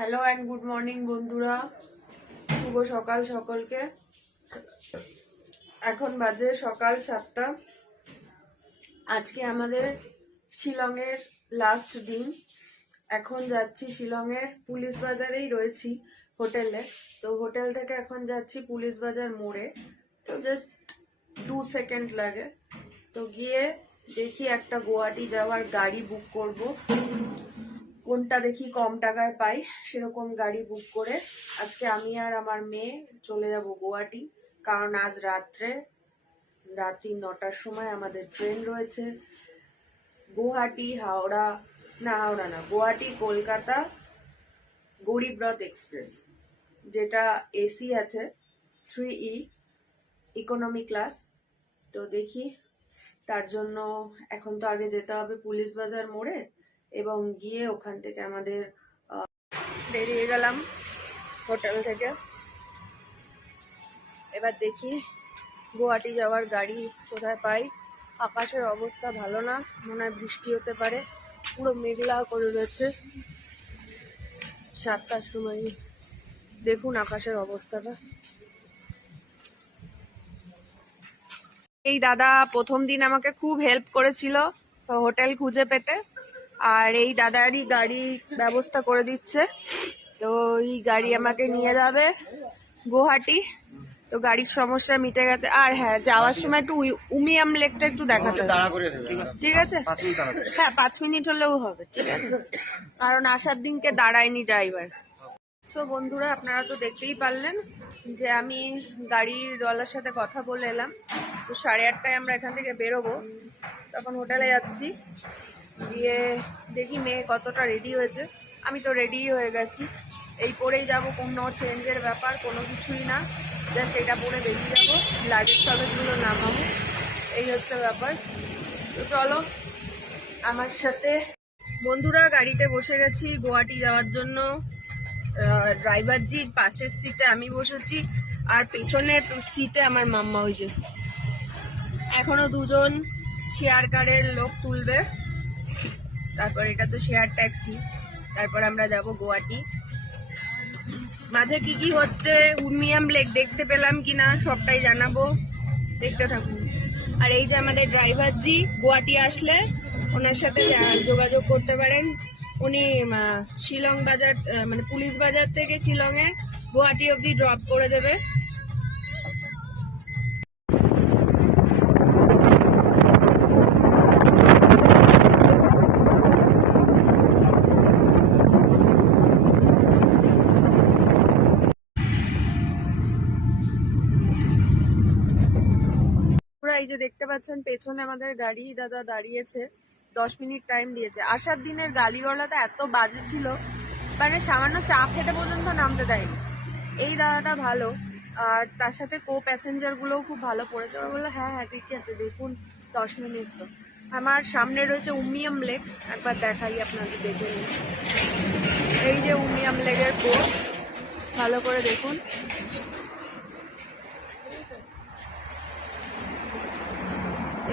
Hello and good morning বন্ধুরা, শুভ সকাল সকলকে। এখন বাজে সকাল 7টা। আজকে আমাদের শিলংয়ের লাস্ট দিন। এখন যাচ্ছি শিলংয়ের পুলিশ বাজারেই রয়েছি হোটেলে। তো হোটেল থেকে এখন যাচ্ছি পুলিশ বাজার মোড়ে। তো জাস্ট 2 সেকেন্ড লাগে। তো গিয়ে দেখি একটা গুয়াহাটি যাওয়ার গাড়ি বুক করব। কোনটা দেখি কম টাকায় পাই সেরকম গাড়ি বুক করে আজকে আমি আর আমার মেয়ে চলে যাব গুয়াহাটি। কারণ আজ রাত্রি 9টার সময় আমাদের ট্রেন রয়েছে গুয়াহাটি গুয়াহাটি কলকাতা গরিব রথ এক্সপ্রেস, যেটা এসি আছে 3E ইকোনমি ক্লাস। তো দেখি, তার জন্য এখন তো আগে যেতে হবে পুলিশ বাজার মোড়ে এবং গিয়ে ওখান থেকে আমাদের বেরিয়ে গেলাম হোটেল থেকে। এবার দেখি গুয়াহাটি যাওয়ার গাড়ি কোথায় পাই। আকাশের অবস্থা ভালো না, মনে হয় বৃষ্টি হতে পারে, পুরো মেঘলা করে রয়েছে 7টার সময়। দেখুন আকাশের অবস্থাটা। এই দাদা প্রথম দিন আমাকে খুব হেল্প করেছিল হোটেল খুঁজে পেতে, আর এই দাদারই গাড়ি ব্যবস্থা করে দিচ্ছে। তো এই গাড়ি আমাকে নিয়ে যাবে গুয়াহাটি। তো গাড়ির সমস্যা মিটে গেছে। আর হ্যাঁ, যাওয়ার সময় একটু উমিয়াম লেকটা একটু দেখাতে হবে, ঠিক আছে? হ্যাঁ, 5 মিনিট হলেও হবে, ঠিক আছে? কারণ আসার দিনকে দাঁড়ায়নি ড্রাইভার। সো বন্ধুরা, আপনারা তো দেখতেই পারলেন যে আমি গাড়িওয়ালার সাথে কথা বলে এলাম। তো 8:30টায় আমরা এখান থেকে বেরোবো। তখন হোটেলে যাচ্ছি, গিয়ে দেখি মেয়ে কতটা রেডি হয়েছে। আমি তো রেডি হয়ে গেছি, এই পরেই যাব, কোনো চেঞ্জের ব্যাপার কোনো কিছুই না, জাস্ট এটা পরে বেরিয়ে যাবো, লাগেজ টাগেজগুলো নামাবো, এই হচ্ছে ব্যাপার। তো চলো আমার সাথে। বন্ধুরা, গাড়িতে বসে গেছি গুয়াহাটি যাওয়ার জন্য। ড্রাইভারজির পাশের সিটে আমি বসেছি, আর পেছনের সিটে আমার মাম্মা। ওই যে এখনো দুজন শেয়ার কারের লোক তুলবে, তারপর এটা তো শেয়ার ট্যাক্সি। তারপর আমরা যাব গুয়াহাটি। মাঝে কি কি হচ্ছে, উমিয়াম লেক দেখতে পেলাম কিনা সবটাই জানাবো, দেখতে থাকুন। আর এই যে আমাদের ড্রাইভারজি, গুয়াহাটি আসলে ওনার সাথে যোগাযোগ করতে পারেন। উনি শিলং বাজার মানে পুলিশ বাজার থেকে শিলংয়ে গুয়াহাটি অবধি ড্রপ করে দেবে। এই যে দেখতে পাচ্ছেন পেছনে আমাদের গাড়ি দাদা দাঁড়িয়েছে, 10 মিনিট টাইম দিয়েছে। আসার দিনের গাড়িওয়ালাটা এত বাজে ছিল, মানে সামান্য চা খেতে পর্যন্ত নামতে দেয়নি। এই দাদাটা ভালো, আর তার সাথে কো প্যাসেঞ্জার গুলোও খুব ভালো পড়েছে। ওরা বললো হ্যাঁ হ্যাঁ ঠিক আছে, দেখুন 10 মিনিট। তো আমার সামনে রয়েছে উমিয়াম লেক, একবার দেখাই আপনাদের, দেখে নিন। এই যে উমিয়াম লেকের বোর্ড, ভালো করে দেখুন।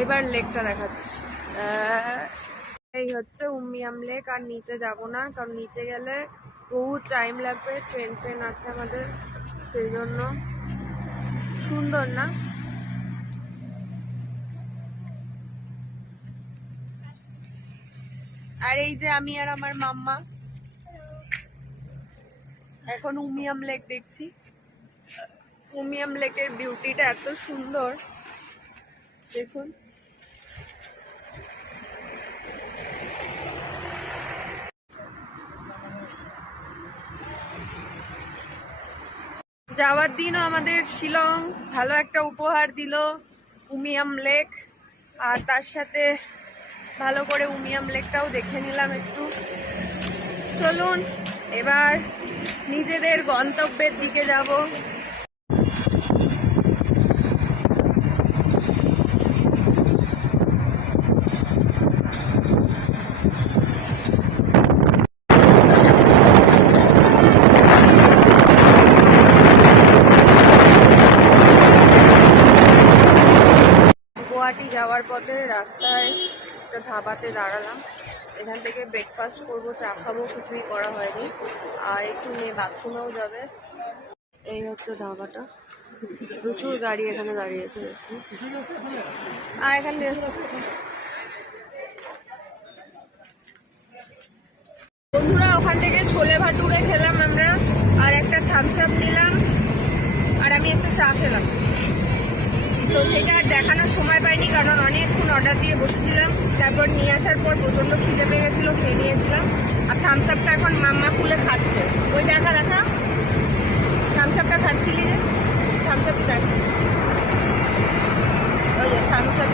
এবার লেকটা দেখাচ্ছি। এই হচ্ছে উমিয়াম লেক। আর নিচে যাব না, কারণ নিচে গেলে বহু টাইম লাগবে, ট্রেন আছে আমাদের, সেই জন্য। সুন্দর না? আর এই যে আমি আর আমার মাম্মা এখন উমিয়াম লেক দেখছি। উমিয়াম লেকের বিউটিটা এত সুন্দর, দেখুন। যাওয়ার দিনও আমাদের শিলং ভালো একটা উপহার দিল, উমিয়াম লেক। আর তার সাথে ভালো করে উমিয়াম লেকটাও দেখে নিলাম একটু। চলুন এবার নিজেদের গন্তব্যের দিকে যাব। গুয়াহাটি যাওয়ার পথে রাস্তায় একটা ধাবাতে দাঁড়ালাম, এখান থেকে ব্রেকফাস্ট করবো, চা খাবো, কিছুই করা হয়নি। আর একটু মেয়ে বাথরুমেও যাবে। এই হচ্ছে ধাবাটা, প্রচুর গাড়ি এখানে দাঁড়িয়েছে। আর এখানে বন্ধুরা ওখান থেকে ছোলে ভাটুরে খেলাম আমরা, আর একটা থামস আপ নিলাম, আর আমি একটু চা খেলাম। তো সেটা আর দেখানোর সময় পাইনি, কারণ অনেকক্ষণ অর্ডার দিয়ে বসেছিলাম। তারপর নিয়ে আসার পর প্রচণ্ড খিদে পেয়ে গেছিলো, খেয়ে নিয়েছিলাম। আর থামস আপটা এখন মাম্মা খুলে খাচ্ছে। ওই দেখা থামস আপটা খাচ্ছিলি যে, থামস আপ দেখ, ওই যে থামস আপ।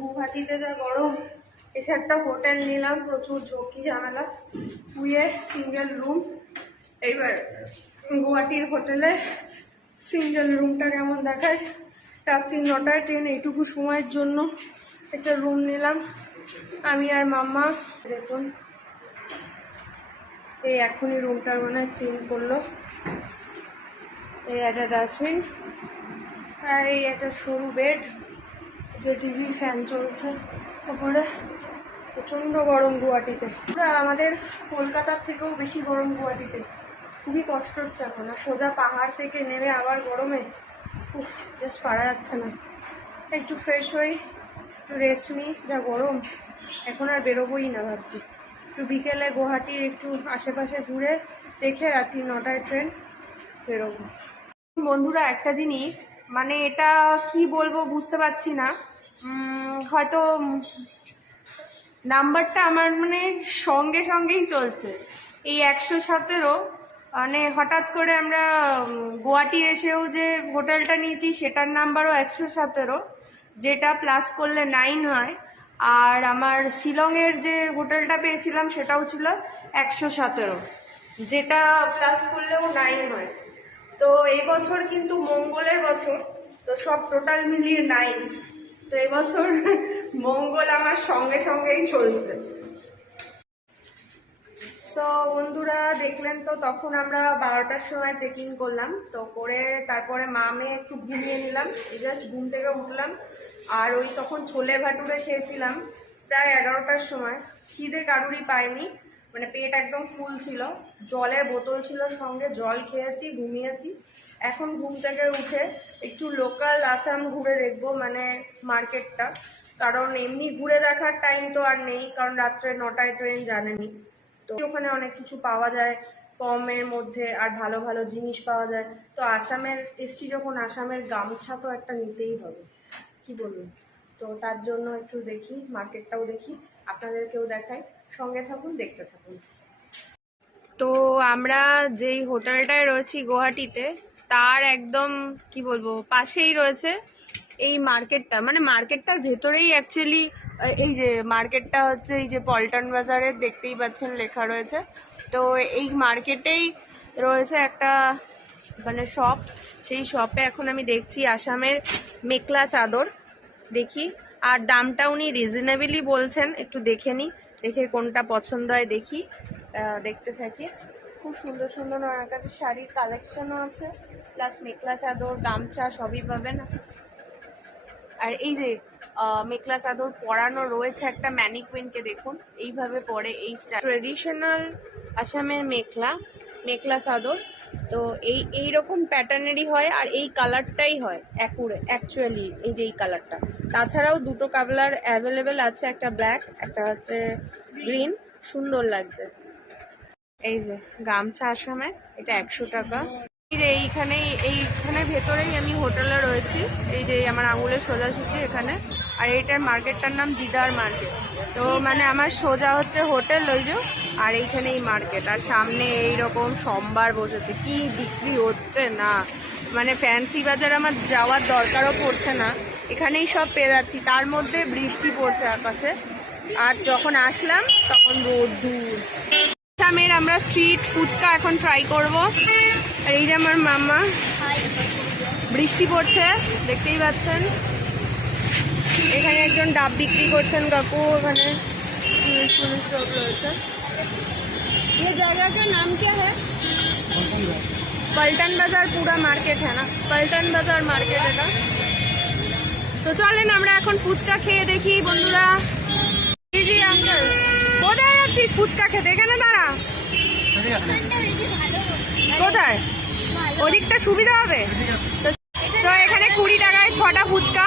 গুয়াহাটিতে যা গরম, এসে একটা হোটেল নিলাম, প্রচুর ঝোঁকি ঝামেলা, শুয়ে সিঙ্গেল রুম। এইবার গুয়াহাটির হোটেলে সিঙ্গেল রুমটা কেমন দেখায়। রাত্রি 9টায় ট্রেন, এইটুকু সময়ের জন্য একটা রুম নিলাম আমি আর মাম্মা। দেখুন এই এখনই রুমটার মনে হয় ক্লিন করলো। এই একটা ডাস্টবিন, আর এই একটা সরু বেড, যে টিভি, ফ্যান চলছে ওপরে। প্রচণ্ড গরম গুয়াহাটিতে, পুরো আমাদের কলকাতার থেকেও বেশি গরম গুয়াহাটিতে। খুবই কষ্ট হচ্ছে এখন। আর সোজা পাহাড় থেকে নেমে আবার গরমে জাস্ট পারা যাচ্ছে না। একটু ফ্রেশ হই, একটু রেস্ট নিই, যা গরম এখন আর বেরোবোই না ভাবছি। একটু বিকেলে গুয়াহাটির একটু আশেপাশে ঘুরে দেখে রাত্রি 9টায় ট্রেন বেরোবো। বন্ধুরা একটা জিনিস, মানে এটা কি বলবো বুঝতে পারছি না, হয়তো নাম্বারটা আমার মানে সঙ্গেই চলছে এই 117। মানে হঠাৎ করে আমরা গুয়াহাটি এসেও যে হোটেলটা নিয়েছি সেটার নাম্বারও 117, যেটা প্লাস করলে 9 হয়। আর আমার শিলংয়ের যে হোটেলটা পেয়েছিলাম সেটাও ছিল 117, যেটা প্লাস করলেও 9 হয়। তো এই বছর কিন্তু মঙ্গলের বছর, তো সব টোটাল মিলিয়ে 9। তো এবছর মঙ্গল আমার সঙ্গেই চলছে। তো বন্ধুরা দেখলেন তো, তখন আমরা 12টার সময় চেকিং করলাম। তো করে তারপরে মা মেয়ে একটু ঘুমিয়ে নিলাম, জাস্ট ঘুম থেকে উঠলাম। আর ওই তখন ছোলে ভাটুরে খেয়েছিলাম প্রায় 11টার সময়। খিদে কারুরই পাইনি, মানে পেট একদম ফুল ছিল। জলের বোতল ছিল সঙ্গে, জল খেয়েছি, ঘুমিয়েছি। এখন ঘুম থেকে উঠে একটু লোকাল আসাম ঘুরে দেখবো, মানে মার্কেটটা। কারণ এমনি ঘুরে দেখার টাইম তো আর নেই, কারণ রাত্রে 9টায় ট্রেন, জানেনি। তো ওখানে অনেক কিছু পাওয়া যায় কমের মধ্যে, আর ভালো ভালো জিনিস পাওয়া যায়। তো আসামের এসছি যখন, আসামের গামছা তো একটা নিতেই হবে, কি বলুন। তো তার জন্য একটু দেখি, মার্কেটটাও দেখি, আপনাদেরকেও দেখাই। সঙ্গে থাকুন, দেখতে থাকুন। তো আমরা যেই হোটেলটায় রয়েছি গুয়াহাটিতে, তার একদম কি বলবো পাশেই রয়েছে এই মার্কেটটা। মানে মার্কেটটার ভেতরেই অ্যাকচুয়ালি এই যে মার্কেটটা হচ্ছে, এই যে পল্টন বাজারের দেখতেই পাচ্ছেন লেখা রয়েছে। তো এই মার্কেটেই রয়েছে একটা মানে শপ। সেই শপে এখন আমি দেখছি আসামের মেখলা চাদর, দেখি। আর দামটা উনি রিজনেবলি বলছেন, একটু দেখে নিই, দেখে কোনটা পছন্দ হয় দেখি, দেখতে থাকি। খুব সুন্দর সুন্দর ওনার কাছে শাড়ির কালেকশনও আছে, প্লাস মেখলা চাদর, গামছা সবই পাবেন। আর এই যে মেখলা চাদর পরানো রয়েছে একটা ম্যানিকুইনকে, দেখুন এইভাবে পরে, এই ট্রেডিশনাল আসামের মেখলা চাদর। তো এই রকম প্যাটার্নেরই হয়, আর এই কালারটাই হয় অ্যাকচুয়ালি, এই যে এই কালারটা। তাছাড়াও দুটো কালার অ্যাভেলেবেল আছে, একটা ব্ল্যাক, একটা হচ্ছে গ্রিন, সুন্দর লাগছে। এই যে গামছা আসামে, এটা 100 টাকা। এই যে এইখানে ভেতরেই আমি হোটেলে রয়েছি, এই যে আমার আঙুলের সোজাসুজি এখানে। আর এইটার মার্কেটটার নাম দিদার মার্কেট। তো মানে আমার সোজা হচ্ছে হোটেল, ওই যে, আর এইখানেই মার্কেট। আর সামনে এইরকম সোমবার বসেছে, কি বিক্রি হচ্ছে না, মানে ফ্যান্সি বাজার আমার যাওয়ার দরকারও পড়ছে না, এখানেই সব পেয়ে যাচ্ছি। তার মধ্যে বৃষ্টি পড়ছে আকাশে, আর যখন আসলাম তখন রোদ্দুর। আসামের আমরা স্ট্রিট ফুচকা এখন ট্রাই করব। আর এই যে আমার মামা, বৃষ্টি পড়ছে দেখতেই পাচ্ছেন। এখানে একজন ডাব বিক্রি করছেন কাকু, ওখানে সব রয়েছে। ये जगह का नाम क्या है? पलटन बाजार पूरा मार्केट है ना, पलटन बाजार मार्केट এটা। তো চলেন আমরা এখন ফুচকা খেয়ে দেখি বন্ধুরা। জি আঙ্কেল, কোথায় যাচ্ছিস ফুচকা খেতে? এখানে দাঁড়া। কোথায়? ওদিকটা সুবিধা হবে। তো এখানে 20 টাকায় 6টা ফুচকা।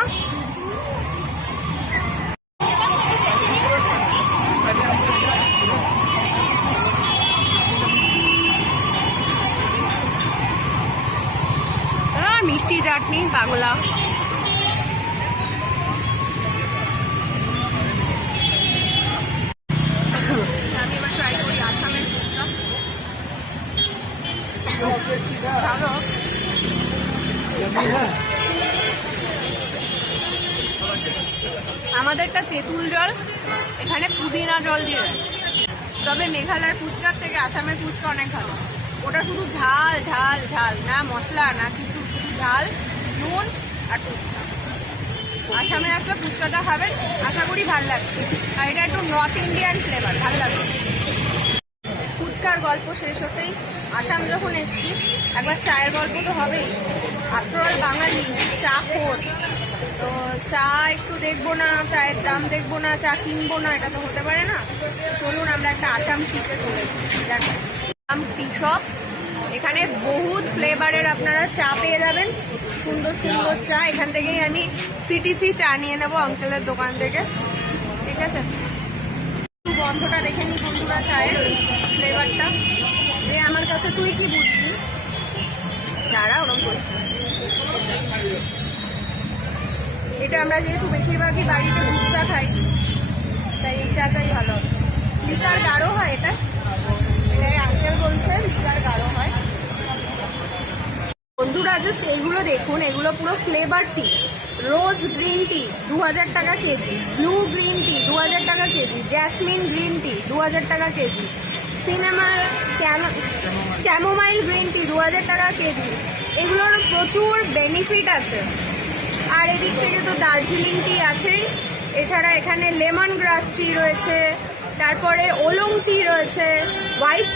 মিষ্টি চাটনি বাংলা। আমি এবার ট্রাই করি আসামের ফুচকা। ভালো। আমাদেরটা তেঁতুল জল, এখানে পুদিনা জল দিয়ে দেয়। তবে মেঘালয়ের ফুচকার থেকে আসামের ফুচকা অনেক ভালো। ওটা শুধু ঝাল ঝাল ঝাল, না মশলা না কিছু, শুধু ঝাল, নুন আর ফুচকা। আসামের একটা ফুচকাটা খাবেন, আশা করি ভালো লাগবে। আর এটা একটু নর্থ ইন্ডিয়ান ফ্লেভার, ভালো লাগবে। ফুচকার গল্প শেষ হতেই আসাম যখন এসছি, একবার চায়ের গল্প তো হবেই। আফটারঅল বাঙালি চা খোর, তো চা একটু দেখবো না, চায়ের দাম দেখবো না, চা কিনবো না, এটা তো হতে পারে না। চলুন আমরা একটা আসাম টিতে চলে এসেছি। আসাম টি শপ, এখানে বহুত ফ্লেভারের আপনারা চা পেয়ে যাবেন, সুন্দর সুন্দর চা। এখান থেকেই আমি সিটিসি চা নিয়ে নেবো আঙ্কেলের দোকান থেকে, ঠিক আছে। গন্ধটা দেখে নি বন্ধুরা, চায়ের ফ্লেভারটা। আমার কাছে তুই কি বুঝবি, যারা ওরকম করিস। এটা আমরা যেহেতু বেশিরভাগই বাড়িতে দুধ চা খাই, তাই এই চাটাই ভালো। লিটার গাঢ় হয় এটা, এটাই আঙ্কেল বলছে লিটার গাঢ় হয়। বন্ধুরা জাস্ট এইগুলো দেখুন, এগুলো পুরো ফ্লেভার টি। রোজ গ্রিন টি 2000 টাকা কেজি, ব্লু গ্রিন টি 2000 টাকা কেজি, জ্যাসমিন গ্রিন টি 2000 টাকা কেজি, ক্যামোমাইল গ্রিন টি 2000 টাকা কেজি। এগুলোর প্রচুর বেনিফিট আছে। আর এদিক থেকে তো দার্জিলিং টি আছেই, এছাড়া এখানে লেমন গ্রাস টি রয়েছে, তারপরে ওলং টি রয়েছে, হোয়াইট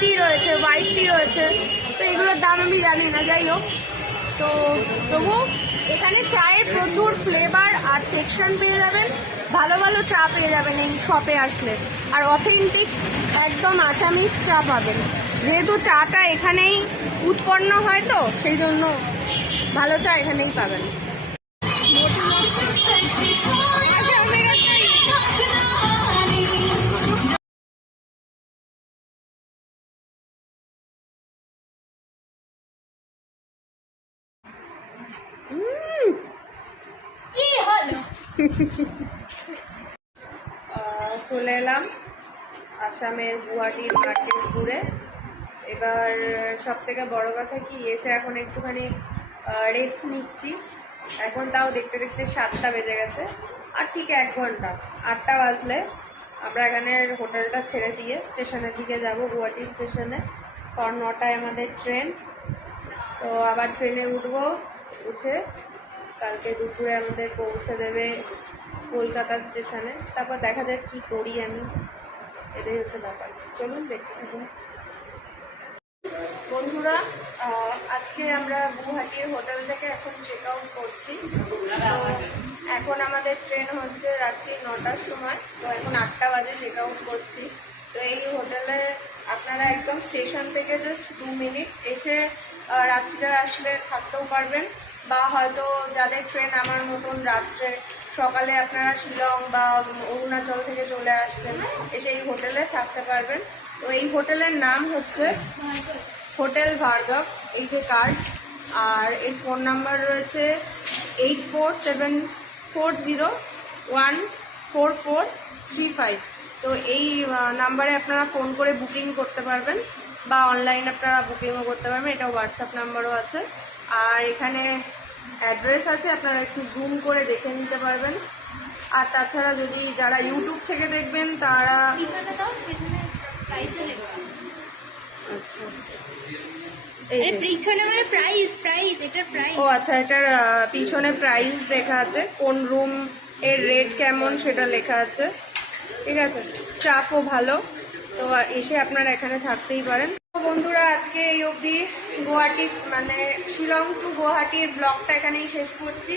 টি রয়েছে। তো এগুলোর দাম আমি জানি না, যাই হোক। তো তবু এখানে চায়ের প্রচুর ফ্লেভার আর সেকশন পেয়ে যাবেন, ভালো ভালো চা পেয়ে যাবেন এই শপে আসলে। আর অথেন্টিক একদম আসামিজ চা পাবেন, যেহেতু চাটা এখানেই উৎপন্ন হয়, তো সেই জন্য ভালো চা এখানেই পাবেন। চলে এলাম আসামের গুয়াহাটির মার্কেট ঘুরে। এবার সব থেকে বড় কথা কি, এসে এখন একটুখানি রেস্ট নিচ্ছি। এখন তাও দেখতে দেখতে 7টা বেজে গেছে, আর ঠিক 1 ঘন্টা, 8টা বাজলে আমরা এখানের হোটেলটা ছেড়ে দিয়ে স্টেশনের দিকে যাব, গুয়াহাটি স্টেশনে। কারণ 9টায় আমাদের ট্রেন। তো আবার ট্রেনে উঠবো, উঠে কালকে দুপুরে আমাদের পৌঁছে দেবে কলকাতা স্টেশনে। তারপর দেখা যাক কি করি আমি, এটাই হচ্ছে ব্যাপার। চলুন দেখতে থাকুন বন্ধুরা। আজকে আমরা গুয়াহাটির হোটেল থেকে এখন চেক আউট করছি। তো এখন আমাদের ট্রেন হচ্ছে রাত্রি 9টার সময়, তো এখন 8টা বাজে চেক আউট করছি। তো এই হোটেলে আপনারা একদম স্টেশন থেকে জাস্ট 2 মিনিট এসে রাত্রে আসলে থাকতেও পারবেন, বা হয়তো যাদের ট্রেন আমার মতন রাত্রে সকালে আপনারা শিলং বা অরুণাচল থেকে চলে আসবেন, এসে এই হোটেলে থাকতে পারবেন। তো এই হোটেলের নাম হচ্ছে হোটেল ভার্গব, এই যে কার্ড, আর এর ফোন নাম্বার রয়েছে 8474014435। তো এই নাম্বারে আপনারা ফোন করে বুকিং করতে পারবেন, বা অনলাইন আপনারা বুকিংও করতে পারবেন, এটা হোয়াটসঅ্যাপ নাম্বারও আছে। আর এখানে অ্যাড্রেস আছে, আপনারা একটু জুম করে দেখে নিতে পারবেন। আর তাছাড়া যদি যারা ইউটিউব থেকে দেখবেন তারা আচ্ছা পিছনে মানে প্রাইস এটা প্রাইস। ও আচ্ছা, এটার পিছনে প্রাইস লেখা আছে, কোন রুম এর রেট কেমন সেটা লেখা আছে, ঠিক আছে। স্টাফও ভালো, তো এসে আপনারা এখানে থাকতেই পারেন। তো বন্ধুরা, আজকে এই অবধি গুয়াহাটি মানে শিলং টু গুয়াহাটির ব্লগটা এখানেই শেষ করছি।